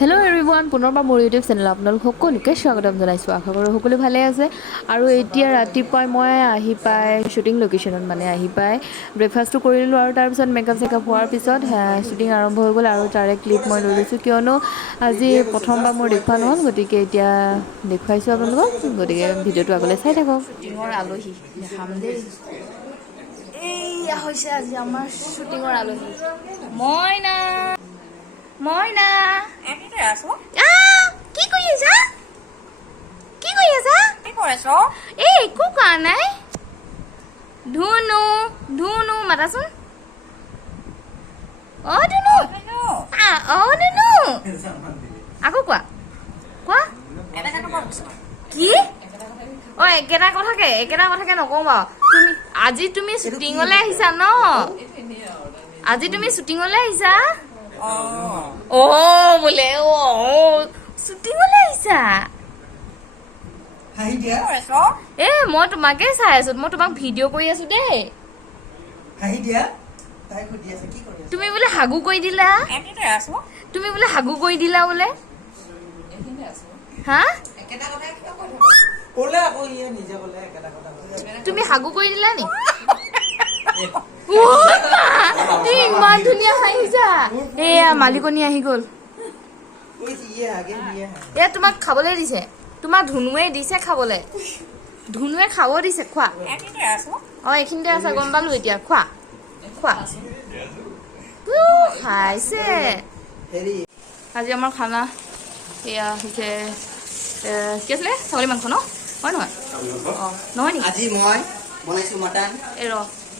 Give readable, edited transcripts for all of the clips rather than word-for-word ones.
Hello' everyone, পুনৰবাৰ মোৰ YouTube channel আপোনালোক সকলোকে স্বাগতম জনাইছোঁ। আশা কৰোঁ সকলো ভালে আছে। আৰু এতিয়া ৰাতিপুৱাই মই আহি পাই শ্বুটিং লোকেশ্যনত আহি পাই ব্ৰেকফাষ্টটো কৰি ল'লোঁ আৰু তাৰপিছত মেকআপ চেকআপ হোৱাৰ পিছত শ্বুটিং আৰম্ভ হৈ গ'ল আৰু তাৰে ক্লিপ মই লৈ লৈছোঁ, কিয়নো আজি প্ৰথমবাৰ মোৰ দেখুওৱা নহ'ল, গতিকে এতিয়া দেখুৱাইছোঁ আপোনালোকক। গতিকে ভিডিঅ'টো আগলৈ চাই থাকক। শ্বুটিঙৰ আলহী দেখাম দেই। এইয়া হৈছে আজি আমাৰ শ্বুটিঙৰ আলহী মইনা। মইনা কি কৰি আছা? কি কৰি আছা? এই একো কৰা নাই। ধুনু ধুনু মাতাচোন। অ ধুনু, অ ধুনু, আকৌ কোৱা কোৱা। কি অ একেটা কথাকে নকওঁ বাৰু। আজি তুমি শ্বুটিঙলৈ আহিছা ন? আজি তুমি শ্বুটিঙলৈ আহিছা? অ বোলে অ শ্বুটিঙলৈ আহিছা? এ মই তোমাকে চাই আছো, মই তোমাক ভিডিঅ' কৰি আছো দেই। তুমি বোলে হাগু কৰি দিলা, তুমি বোলে হাগু কৰি দিলা বোলে। হা তুমি হাগু কৰি দিলা নি? তুমি ইমান ধুনীয়া হাঁহিছা। এয়া মালিকনী আহি গ'ল। এ তোমাক খাবলৈ দিছে, তোমাক ধুনুৱে দিছে খাবলৈ। ধুনুৱে খাব দিছে, খোৱা। অ এইখিনিতে আছা, গম পালো এতিয়া। খোৱা খোৱা। খাইছে। আজি আমাৰ খানা এয়া হৈছে কি আছিলে, ছাগলী মাংস ন? হয় নহয়? অ নহয় নেকি? আজি মই বনাইছো মটন। এই ৰ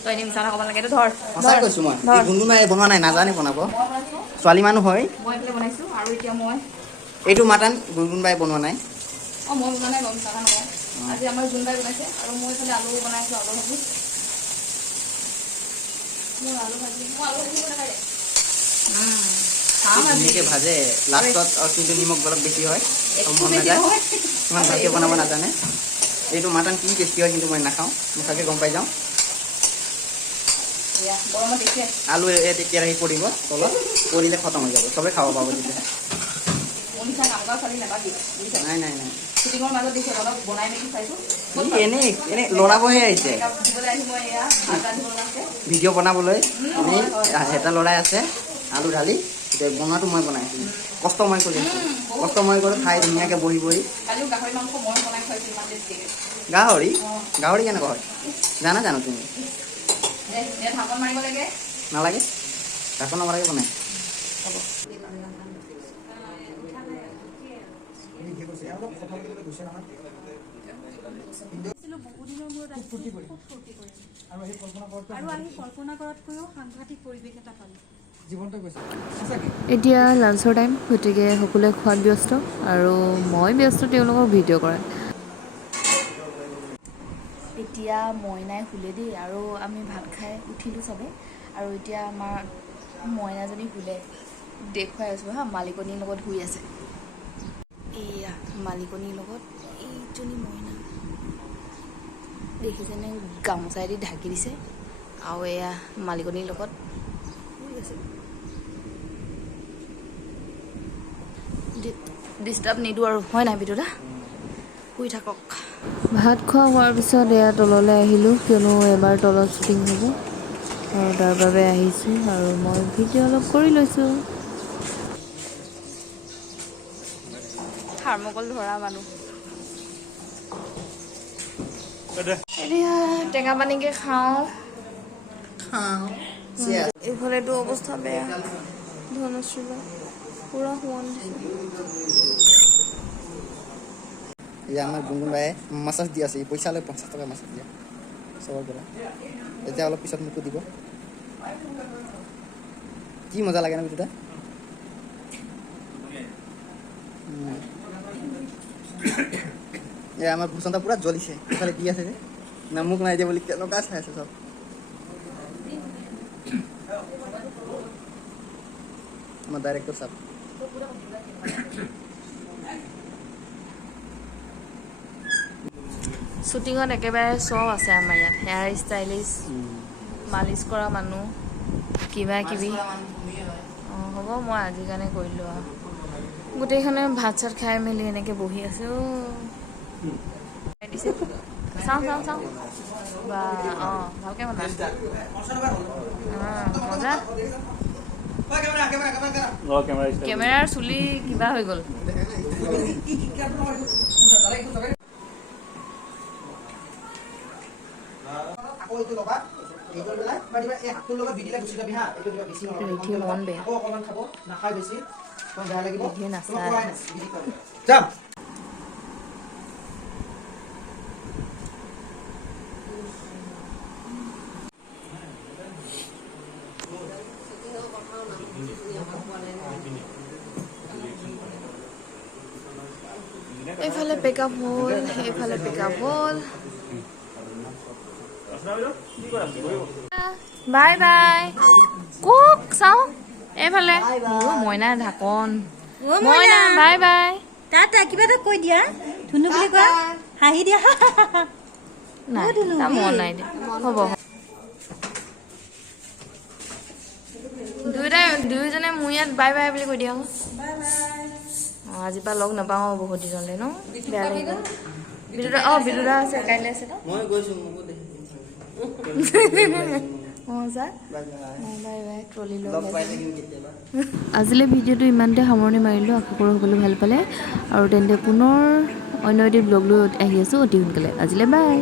তই এনে মিছা ক'ব লাগে, এইটো ধৰ সঁচাই কৈছো। মই এই গুণগুণ মায়ে বনোৱা নাই, নাজানে বনাব। ছোৱালী মানুহ হয়। মই এইফালে বনাইছো আৰু এতিয়া মই এইটো মটন গুণগুণ বাই বনোৱা নাই। অ মই বনোৱা নাই, মই মিছা নকওঁ। আজি আমাৰ জোনবাই বনাইছে আৰু মই এইফালে আলু বনাইছো, আলু ভাজি। মোৰ আলু ভাজি বনাই ধুনীয়াকে ভাজে লাষ্টত, কিন্তু নিমখ অলপ বেছি হয়, মন নাযায়, ইমান ভালকে বনাব নাজানে। এইটো মটন কি টেষ্টি হয়, কিন্তু মই নাখাওঁ, মুখাকে গম পাই যাওঁ। আলু তেতিয়া আহি পৰিব তলত, পৰিলে খতম হৈ যাব, চবে খাব পাব তেতিয়া। নাই নাই নাই, এনেই এনেই লৰাবহে আহিছে ভিডিঅ' বনাবলৈ। এনেই এটা লৰাই আছে আলু ঢালি, এতিয়া বনোৱাটো মই বনাই আছো। কষ্ট মই কৰি আছো, কষ্ট মই কৰি খাই ধুনীয়াকে বহি বহি। গাহৰি গাহৰি কেনেকুৱা হয় জানা জানো তুমি? নালাগে, ঢাকোন নমৰাকে বনাই। এতিয়া লাঞ্চৰ টাইম, গতিকে সকলোৱে খোৱাত ব্যস্ত আৰু মই ব্যস্ত তেওঁলোকক ভিডিঅ' কৰাত। এতিয়া মইনাই শুলে দেই, আৰু আমি ভাত খাই উঠিলোঁ চবে। আৰু এতিয়া আমাৰ মইনাজনী শুলে, দেখুৱাই আছোঁ হা। মালিকনীৰ লগত শুই আছে। এয়া মালিকনীৰ লগত এইজনী মইনা, দেখিছেনে? গামোচাইদি ঢাকি দিছে, আৰু এয়া মালিকনীৰ লগত শুই আছে। ডিষ্টাৰ্ব নিদিওঁ আৰু, হয় নাই বিদুদা? শুই থাকক। ভাত খোৱা হোৱাৰ পিছত এয়া তললৈ আহিলোঁ, কিয়নো এবাৰ তলত শ্বুটিং হ'ব আৰু তাৰ বাবে আহিছোঁ, আৰু মই ভিডিঅ' অলপ কৰি লৈছোঁ। থাৰ্মকল ধৰা মানুহ এতিয়া টেঙা পানীকে খাওঁ। এইফালেতো অৱস্থা বেয়া, ধনশ্ৰী পুৰা শুৱন দিছে। এতিয়া আমাৰ গুণগুণ বায়ে মাছাজ দি আছে, পইচা লৈ 50 টকা মাছাজ দিয়ে চবৰ পৰা। এতিয়া অলপ পিছত মোকো দিব। কি মজা লাগে ন বিদুদা? এয়া আমাৰ ভূচন্তা পুৰা জ্বলিছে, ইফালে দি আছে যে না, মোক নাই দিয়া বুলি কেনেকুৱা চাই আছে চব। আমাৰ ডাইৰেক্টৰ চাপ শ্বুটিঙত একেবাৰে চব আছে আমাৰ ইয়াত। হেয়াৰ ষ্টাইলিছ, মালিচ কৰা মানুহ, কিবা কিবি। অঁ হ'ব, মই আজিৰ কাৰণে কৰিলোঁ আৰু। গোটেইখনে ভাত চাত খাই মেলি এনেকৈ বহি আছে দিছে চাওঁ বা অঁ ভালকৈ বনা মজা কেমেৰাৰ চুলি কিবা হৈ গ'ল মন বেয়া নাচায় এইফালে পেকআপ হ'ল এইফালে পেকআপ হ'ল বাই বাই কুক চাওঁ এইফালে মইনা ঢাকন মইনা বাই বাই টাটা কিবা এটা কৈ দিয়া ধুনু বুলি কোৱা হাঁহি দিয়া নাই তাৰ মন নাই দে হ'ব দুয়োজনে মোৰ ইয়াত বাই বাই বুলি কৈ দিয়া অঁ আজিৰ পৰা লগ নাপাওঁ বহুত দিনলৈ ন বেয়া লাগিব বিদুদা আছে কাইলৈ আছে ন মই গৈছোঁ মোকো দে আজিলৈ ভিডিঅ'টো ইমানতে সামৰণি মাৰিলোঁ আশা কৰোঁ সকলো ভাল পালে আৰু তেন্তে পুনৰ অন্য এটি ব্লগ লৈ আহি আছোঁ অতি সোনকালে আজিলৈ বাই